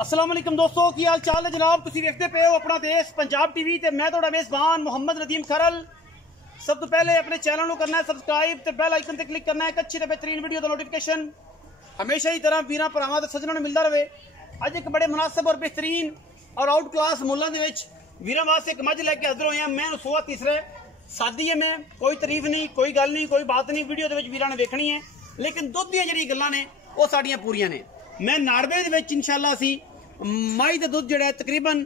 अस्सलाम वालेकुम दोस्तों की हाल चाल है जनाब। तुसीं देखते पे हो अपना देश पंजाब टीवी ते मैं तुहाडा मेज़बान मोहम्मद नदीम खरल। सब तो पहले अपने चैनल को करना है सबसक्राइब ते बेल आइकन ते क्लिक करना है एक अच्छी ते बेहतरीन वीडियो दा नोटिफिकेशन हमेशा ही तरह वीरां भरावां ते सज्जनां नूं मिलदा रहे। अज एक बड़े मुनासिब और बेहतरीन और आउट क्लास मुल्लां दे विच वीरां वास्ते एक मझ लैके हाज़र होए हैं। मैं रसूआ तीसरे सादी है, मैं कोई तारीफ नहीं, कोई गल नहीं, कोई बात नहीं, वीडियो दे विच वीरां ने वेखनी है, लेकिन दुध दी जिहड़ी गल्लां ने वो साडियां पूरियां ने। मैं नाड़वे दे विच इंशाअल्लाह असीं माई का दुध जो तकरीबन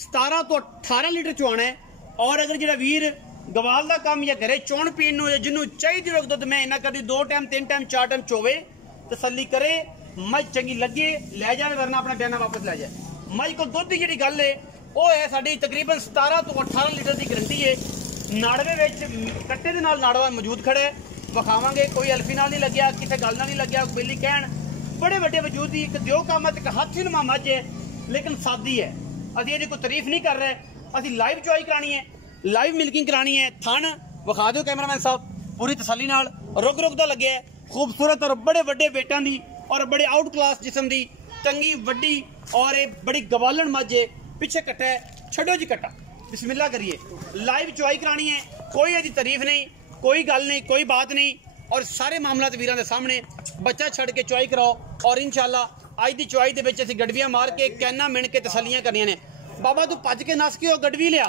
17 तो 18 लीटर चुआना है। और अगर जो वीर गवाल का काम या घरे चौन पीन जिन्हों चाहिए हो दुध मैं इन्ना कभी 2 टाइम 3 टाइम 4 टाइम चोवे तसली करे, मझ चंगी लगे लै जाए वरना अपना बयाना वापस लै जाए। मझ को दुध की जी गल है वह है साड़ी तकरीबन 17 तो 18 लीटर की गारंटी है। नाड़वे कट्टे के नाल नाड़वा मौजूद खड़ा है, विखावे कोई अल्फी नाल नहीं लग्या, किसी गल नाल नहीं लग्या, बिल्ली कहण बड़े बड़े वजूद की एक दो काम एक हाथी नुमा मझ है, लेकिन सादी है। अभी ये कोई तारीफ नहीं कर रहे, अभी लाइव चुआई करानी है, लाइव मिल्किंग करानी है। थन विखा दो कैमरामैन साहब पूरी तसली नाल, रुक रुक दा लगे है, खूबसूरत और बड़े बड़े बेटां दी और बड़े आउट क्लास जिस्म दी चंगी वड्डी और ये बड़ी गवालन मझ है। पिछे कट्टा है, छड्डो जी कट्टा, बिस्मिल्लाह करिए। लाइव चुआई करानी है, कोई यदि तारीफ नहीं, कोई गल नहीं, कोई बात नहीं, और सारे मामला वीरां दे सामने बच्चा छड़ के चुआई कराओ। और इंशाअल्लाह अज की चुआई के असीं गडवियां मार के कैना मिण के तसलियां करनियां ने। बाबा तू भज के नस के गडवी लिया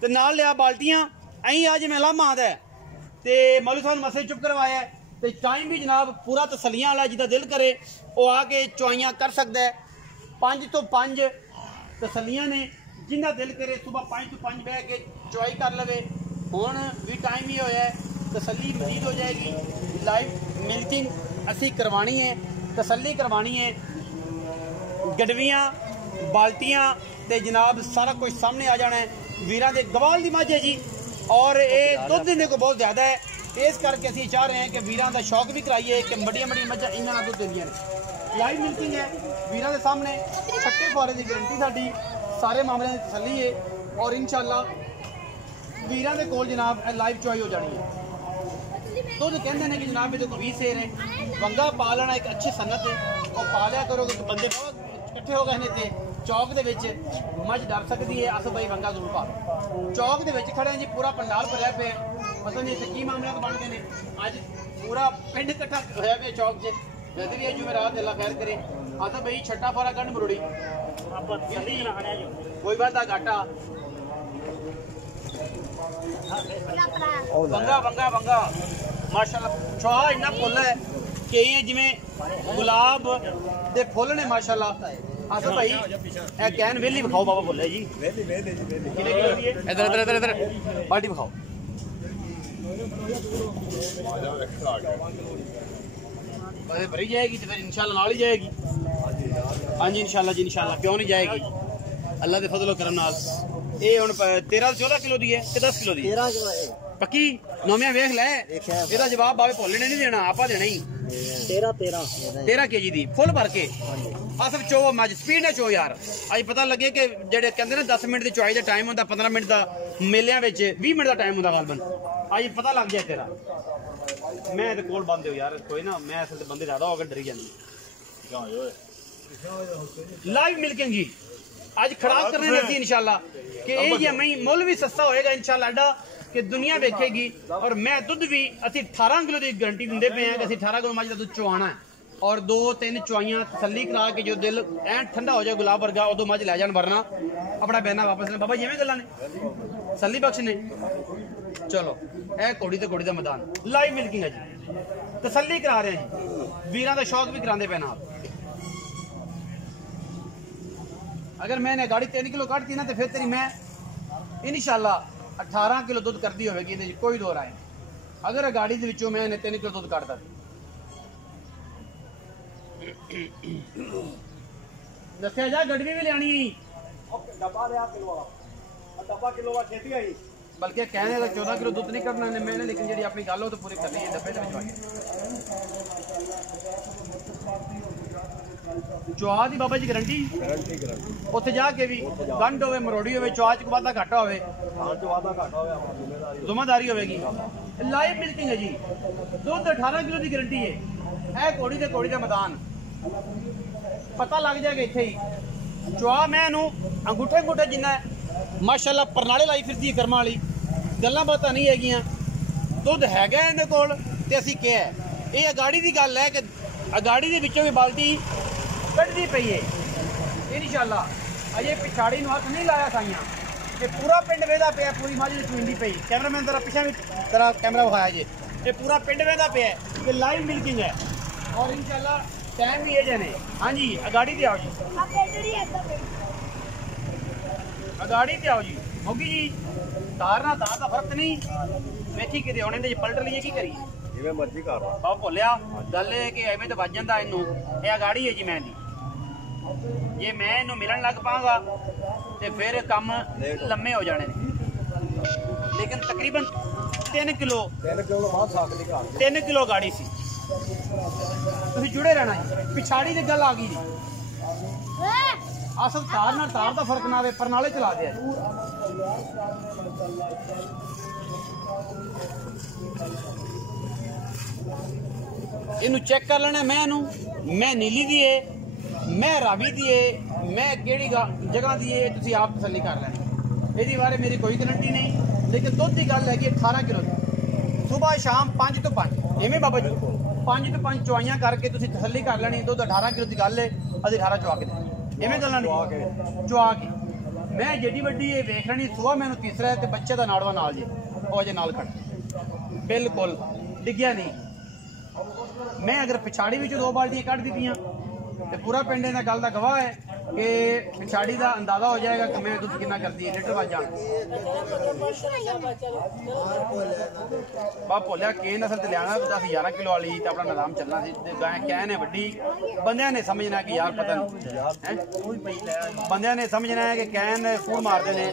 ते नाल लिया बाल्टियां, अं अज मेला माद है तो मौलवी साहब मसले चुप करवाया तो टाइम भी जनाब पूरा तसलियां वाला जिदा दिल करे वो आके चुआइयां कर सकता है। 5 तो 5 तसलियां ने, जिन्ना दिल करे सुबह 5 तो 5 बह के चुआई कर लवे। हुण भी टाइम ही होया है, तसली मजीद हो जाएगी। लाइव मिल्किंग असी करवानी है, तसली करवानी है। गडवियां बाल्टियां ते जनाब सारा कुछ सामने आ जाना है। वीरां दे गवाल दी मझ है जी, और ये दुध देने को बहुत ज़्यादा है, इस करके असीं चाह रहे हैं कि वीरां दा शौक भी कराइए कि बड़ियां बड़ियां मझां इन्हां नाल दुध देंदियां ने। लाइव मिल्किंग है वीरां दे सामने, छट्टे फुआरे की गारंटी साडी, सारे मामले की तसली है। और इंशाअल्लाह वीरां दे कोल जनाब लाइव चुआई हो जानी है। दुध कहते हैं कि जनाब ये 20 सेर है, वंगा पा लेना एक अच्छी सन्नत है, और पा लिया करो कि बंदे इकट्ठे हो गए ने चौक दे विच मझ डर सकती है। अस बई वंगा जरूर पा लो। चौक दे विच खड़े जी, पूरा पंडाल भरिया पे, पता नहीं इतने की मामले बन गए हैं। अज पूरा पिंड इकट्ठा होया पे चौक च, वैसे भी अज जुमेरात अल्लाह खैर करे। अस बई छट्टा फौरा गंढ मरोड़ी कोई बात घाटा वंगा वंगा वंगा माशाअल्लाह चौहा इन्ना फुल है कि जिमें गुलाब दे फुल ने माशाअल्लाह। अस भाई ए कैन वेली विखाओ बाबा बोले जी, इधर इधर इधर इधर पार्टी विखाओ। भरी जाएगी तो फिर इंशाल्लाह नाल ही जाएगी। हाँ जी इंशाल्लाह जी, इंशाल्लाह क्यों नहीं जाएगी, अल्लाह के फजल करम नाल। ये हुण 13-14 किलो दी है कि 10 किलो दी? 13 किलो पक्की नौमिया वेख लै, ਇਹਦਾ जवाब बाबे भोले ने नहीं देना, आपा देना ही। 13 केजी दी फुल भर के असफ चो मज स्पीड ने चो यार। अज पता लगे कि जेडे कहंदे ने 10 मिनट की चुआई का टाइम होंदा, 15 मिनट का मेलियां विच 20 मिनट का टाइम होंदा गालबन। अज पता लग जाए तेरा। मैं ते कोल बंद हो यार, कोई ना मैं असल बंदे ज्यादा हो गए डरी जांदी। लाइव मिल्किंग जी अज खराब करने लगी इंशाल्लाह कि ये मई मुल भी सस्ता होएगा इंशाल्लाह एडा कि दुनिया वेखेगी। और मैं दुध भी असी 18 किलो की गारंटी दिंदे पे हैं कि 18 किलो मझ का दुध चुआना है। और 2-3 चुआइयां तसली करा के जो दिल ऐन ठंडा हो जाए गुलाब वर्गा उदो मझ लै जान, वरना अपना बहना वापस ले। बाबा जिवें गल्लां ने तसली बख्श ने। चलो ए घोड़ी ते घोड़ी का मैदान लाइव मिल्किंग है जी, तसली करा रहे हैं जी, वीरां दा शौक भी करांदे पे नाल। अगर मैंने गाड़ी 3 किलो काटती ना तो फिर तेरी मैं इंशाल्लाह 18 किलो दुध करती होगी, कोई दो राय। अगर गाड़ी के विचों मैंने 3 किलो दुध काटता दसिया जा गडवी भी लियानी बल्कि कहने लगे 14 किलो दुध नहीं करना ने मैंने, लेकिन जी अपनी गल हो तो पूरी करनी है। डब्बे चुहा की बाबा जी गारंटी उत्थे जाके भी गंढ हो मरोड़ी हो चुहा च वाधा घाटा हो जिम्मेदारी होगी। लाइव मिल्किंग है जी, दुध 18 किलो की गारंटी है। घोड़ी के घोड़ी का मैदान पता लग जाएगा इत्थे ही ਚੁਆ ਮੈਂ ਇਹਨੂੰ ਅੰਗੂਠੇ ਜਿੰਨਾ ਮਾਸ਼ਾਅੱਲਾ ਪਰਨਾਲੇ ਲਾਈ ਫਿਰਦੀ ਕਰਮਾਂ ਵਾਲੀ, ਗੱਲਾਂ ਬਾਤਾਂ ਨਹੀਂ ਹੈਗੀਆਂ। ਦੁੱਧ ਹੈਗਾ ਇਹਦੇ ਕੋਲ ਤੇ ਅਸੀਂ ਕਿਹਾ ਇਹ ਅਗਾੜੀ ਦੀ ਗੱਲ ਹੈ ਕਿ ਅਗਾੜੀ ਦੇ ਵਿੱਚੋਂ ਵੀ ਬਾਲਟੀ ਕੱਢਦੀ ਪਈ ਹੈ ਇਨਸ਼ਾਅੱਲਾ। ਅਜੇ ਪਿਛਾੜੀ ਨੂੰ ਹੱਥ ਨਹੀਂ ਲਾਇਆ ਸਾਈਆਂ ਤੇ ਪੂਰਾ ਪਿੰਡ ਵੇਦਾ ਪਿਆ, ਪੂਰੀ ਮਾਝ ਦੀ ਚੁੰਦੀ ਪਈ। ਕੈਮਰਾਮੈਨ ਤੇਰਾ ਪਿੱਛੇ ਵੀ ਤੇਰਾ ਕੈਮਰਾ ਵਿਖਾਇਆ ਜੇ, ਇਹ ਪੂਰਾ ਪਿੰਡ ਵੇਦਾ ਪਿਆ ਕਿ ਲਾਈਵ ਮਿਲਕਿੰਗ ਹੈ ਔਰ ਇਨਸ਼ਾਅੱਲਾ टाइम भी ये जाने। हाँ जी अगाड़ी ते आओ जी, अगाड़ी ते आओ जी। होगी जी तार ना तार का फर्क नहीं वेखी कि होने दे पलट लीए की करिए जिवें मर्जी कर बाबा भोलिया गल है कि एवें तो वज जांदा इनू ये अगाड़ी है जी। मैं दी जे मैं इनू मिलन लग पांगा ते फिर काम लम्मे हो जाने, लेकिन तकरीबन 3 किलो गाड़ी सी। ਤੁਸੀਂ ਜੁੜੇ ਰਹਿਣਾ ਜੀ। ਪਿਛਾੜੀ ਦੀ ਗੱਲ ਆ ਗਈ ਜੀ, ਅਸਲ ਤਾਰ ਨਾਲ ਤਾਰ ਦਾ ਫਰਕ ਨਾ ਆਵੇ, ਪਰਨਾਲੇ ਚਲਾ ਦਿਆ ਜੀ। ਇਹਨੂੰ ਚੈੱਕ ਕਰ ਲੈਣਾ ਮੈਂ ਨੀਲੀ ਦੀ ਏ, ਮੈਂ ਰਾਵੀ ਦੀ ਏ, ਮੈਂ ਕਿਹੜੀ ਜਗ੍ਹਾ ਦੀ ਏ, ਤੁਸੀਂ ਆਪ ਤਸੱਲੀ ਕਰ ਲੈਣੀ। ਇਹਦੇ ਬਾਰੇ ਮੇਰੀ ਕੋਈ ਗਰੰਟੀ ਨਹੀਂ, ਲੇਕਿਨ ਦੁੱਧ ਦੀ ਗੱਲ ਹੈਗੀ 18 ਕਿਲੋ ਦੀ। ਸੁਬਾਹ ਸ਼ਾਮ 5 ਤੋਂ 5 ਐਵੇਂ ਬਾਬਾ ਜੀ 5 ਤੋਂ 5 ਚੁਆਈਆਂ ਕਰਕੇ ਤੁਸੀਂ ਤਸੱਲੀ ਕਰ ਲੈਣੀ। ਦੁੱਧ 18 ਕਿਲੋ ਦੀ ਗੱਲ ਹੈ, ਅਸੀਂ 18 ਚੁਆ ਕੇ ਦੇ ਐਵੇਂ ਗੱਲਾਂ ਨਹੀਂ ਚੁਆ ਕੇ। ਮੈਂ ਜਿਹੜੀ ਵੱਡੀ ਇਹ ਵੇਖ ਲੈਣੀ ਸੁਬਾਹ ਮੈਨੂੰ ਤੀਸਰਾ ਤੇ ਬੱਚੇ ਦਾ ਨਾੜਵਾ ਨਾਲ ਜੀ, ਉਹ ਅਜੇ ਨਾਲ ਖੜ ਬਿਲਕੁਲ ਡਿੱਗਿਆ ਨਹੀਂ। ਮੈਂ ਅਗਰ ਪਿਛਾੜੀ ਵਿੱਚ 2 ਬਾਲਟੀਆਂ ਕੱਢ ਦਿੱਤੀਆਂ ਤੇ ਪੂਰਾ ਪਿੰਡ ਇਹਨਾਂ ਗੱਲ ਦਾ ਗਵਾਹ ਹੈ कि पिछाड़ी का अंदाजा हो जाएगा कि मैं दुध कितना करती है लीटर बज जाना। बाप भोलिया के नस्ल ते लियाना 10-11 किलो वाली तो अपना निजाम चलना सी। गाय कैन है वड्डी, बंदियां ने समझना कि यार पता नहीं, बंदियां ने समझना है कि कैन फूड मारते ने।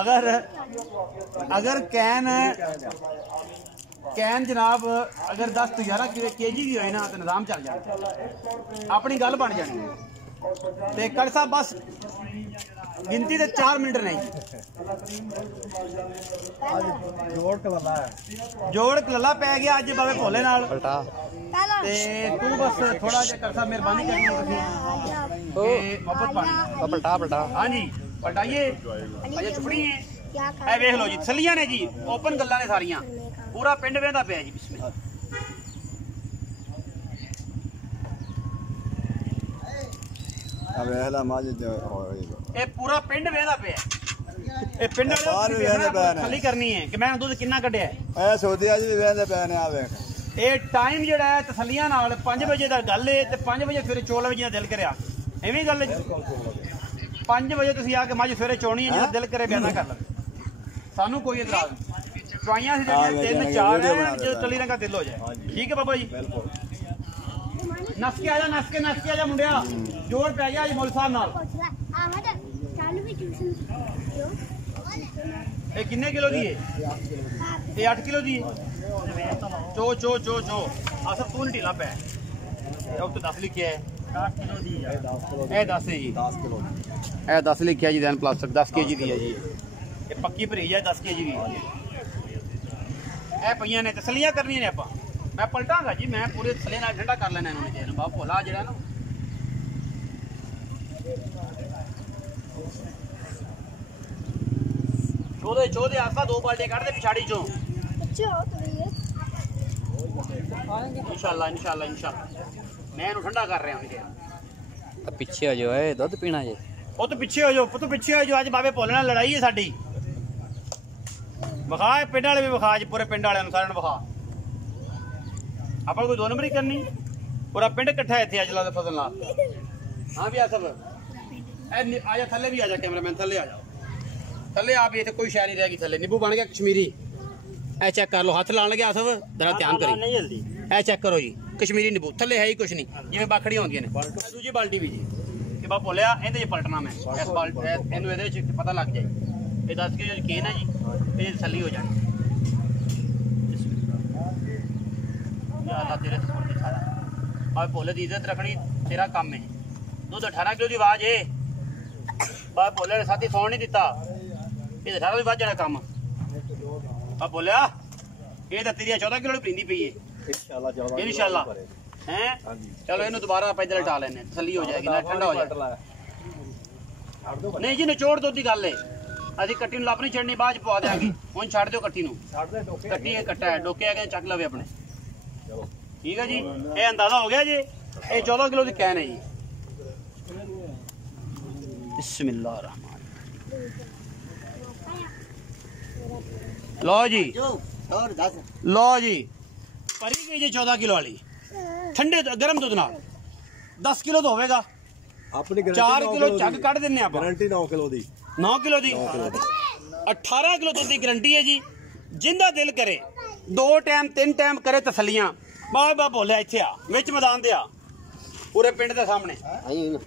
अगर कैन जनाब अगर 10 ਤੋਂ 11 kg ਦੀ ਹੋਏ ਨਾ तो निजाम चल जाए, अपनी गल बन जानी। ते कल साहब बस गिनती दे 4 मिनट नहीं, जोड़ कलला पै गया अज बाबे भोले नाल ते तू बस थोड़ा जिहा कर साहब मेहरबानी करनी मोहब्बत पानी पलटा। हाँ जी पलटाइए अजे छुपड़ी है। ए वेख लो जी थलियां ने जी, ओपन गल्लां ने सारियां, पूरा पिंड वेंदा पिया जी। बिस्मिल्लाह पूरा पिंड वेंदा पे पिंड खाली करनी है कि मैं दुध कितना कढ़िया टाइम जो है तसलियां 5 बजे का गल है, 5 बजे फिर 14 बजे दिल करे एवं गल 5 बजे तुम आके मझ सवेरे चोनी है, दिल करे बयाना कर लो, सानू कोई इतराज चुआइया 3-4 जो चली रंगा दिल हो जाए। ठीक है बाबा जी नस के आजा मुंडिया, जोर पै गया मौल साहब नाल। ये किन्ने किलो दी है? ये 8 किलो दी है। चो असर तू नहीं ढीला पै, अब तो 10 लिखिया है। 10 किलो दी है, 10 है जी, 10 किलो है 10 लिखिया जी। दैन प्लास्टिक 10 kg दी है जी, ये पक्की भरीज है 10 kg दी। ए पईयां ने तसलियां करनी ने आपां, मैं पलटांगा जी, मैं पूरे थले नाल ठंडा कर लेना इन्होंने जेन बाप भोला जेड़ा ना। चौदे आसा 2 बाल्टियां काट दे पिछाड़ी चो इंशाल्लाह मैं इन्हू ठंडा कर रहा हूं। पिछे हो जाओ दुध पीना जे ओ तो पीछे हो जाओ आज बाबे भोले नाल लड़ाई है साडी। विखा पिंड वाले भी विखा जी, पूरे पिंड वाले सारे विखा। आप कोई 2 नंबर ही करनी, पूरा पिंड इकट्ठा है इत्थे अल्लाह दे फजल नाल। हां भी आसफ आजा थले भी आजा, कैमरामैन थले आ जाओ, थले आप इत्थे कोई शय नहीं रह गई थले। नींबू बन गया कश्मीरी, ए चेक कर लो, हाथ लाने लगे आसफ जरा ध्यान करो, नहीं जल्दी ए चेक करो जी, कश्मीरी नींबू थले है ही कुछ नहीं, जिवें बाखड़ियां होंदियां ने। दूजी बाल्टी भी जी कि बाप बोलिया इहदे च पलटना, मैं इस बाल्टी इहनूं इहदे च पता लग जाए। ये 10 किलो यकीन है जी, ये तसल्ली हो जानी। अल्लाह तेरे सुपुर्द सारा बाबे भोले की इज्जत रखनी तेरा काम है। दुध 18 किलो की आवाज है, बाबे भोले ने साथी सौन नहीं दिता, ये 18 की आवाज जाना काम। बाबे बोलिया ये तो तेरी 14 किलो पींदी पई है इंशाल्लाह हैं। चलो इन्हू दोबारा पैदल लटा लेने, तसल्ली हो जाएगी ना, ठंडा हो जाएगा। नहीं जी निचोड़ दुध की गल है अभी कट्टी लप नहीं छड़नी बाद पवा देंगे हूँ छड़ दो कट्टी कट्टी कट्टा है डोके आगे चक लवे अपने ठीक है जी ये अंदाजा हो गया जी ये 14 किलो की कैन है जी बिस्मिल्लाह रहमान लो जी लो जी भरी गई जी 14 किलो वाली ठंडे गर्म दूध नाल 10 किलो तो होगा अपनी 4 किलो चग कट देने आप गारंटी 9 किलो दी 9 किलो दी 18 किलो दूध की गारंटी है जी जिंदा दिल करे 2 टाइम 3 टाइम करे तसलियां बार बार बोलिया इत्थे आ विच मैदान दे आ पूरे पिंड दे सामने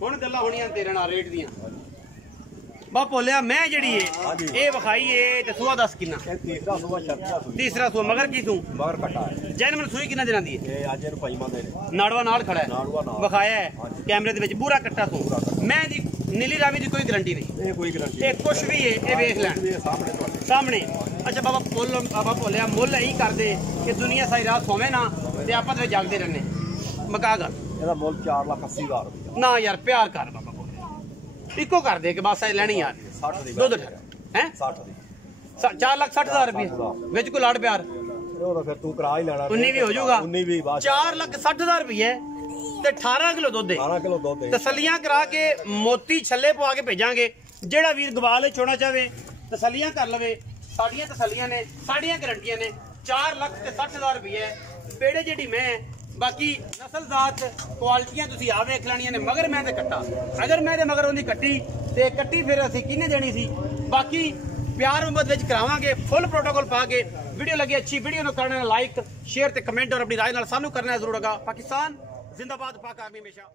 हुण गल्लां होणियां तेरे नाल रेट दियां बा बोलिया मैं जड़ी है ये विखाई है ते सुआ 10 किन्ना तीसरा सुबह शर्त तीसरा सुआ मगर की तू मगर कटा है जैन मन सुई किन्ना दिनां दी है ये आज इन भाई मां दे नाड़वा नाल खड़ा है नाड़वा नाल विखाया है कैमरे दे विच पूरा कट्टा तू मैं दी नीली रावी की कोई गारंटी नहीं ये कोई गारंटी ये कुछ भी है ये देख लैन ये सामने तो सामने अच्छा बाबा बोलिया मुल यही कर दे कि दुनिया सारी रात सोवे ना ते आपस में जागते रहने मका गल ਇਹਦਾ ਮੁੱਲ 4,80,000 ਰੁਪਏ ना यार प्यार कर बाबा बोलिया इको कर दे कि बस लेनी यार 60 ਦੀ दुध है 60 ਦੀ 4,60,000 रुपये विच कोई लाड़ प्यार ਉਹ ਤਾਂ ਫਿਰ ਤੂੰ ਕਰਾ ਹੀ ਲੈਣਾ 19 भी हो जाऊगा 19 ਵੀ ਬਾਅਦ 4,60,000 रुपये ते 18 किलो दुध 18 किलो ਦੁੱਧ ਹੈ तसलियां करा के मोती छले पवा के भेजांगे जेड़ा वीर गवाल छोड़ना चाहे तसलियां कर लवे साडियां तसलियां ने साडियां गारंटियां ने 4,60,000 रुपये पेड़े जेडी मैं बाकी नस्ल जात क्वालिटियां तुसी आ वेख लेनियां ने मगर मैं ते कट्टा अगर मैं ते मगर ओंदी कट्टी ते कट्टी फिर असीं किन्ने देनी सी बाकी प्यार मोहब्बत विच करावांगे फुल प्रोटोकॉल पा के वीडियो लगी अच्छी वीडियो नु करना लाइक शेयर ते कमेंट और अपनी राय नाल सानू करना जरूर होगा पाकिस्तान जिंदाबाद पाक आर्मी हमेशा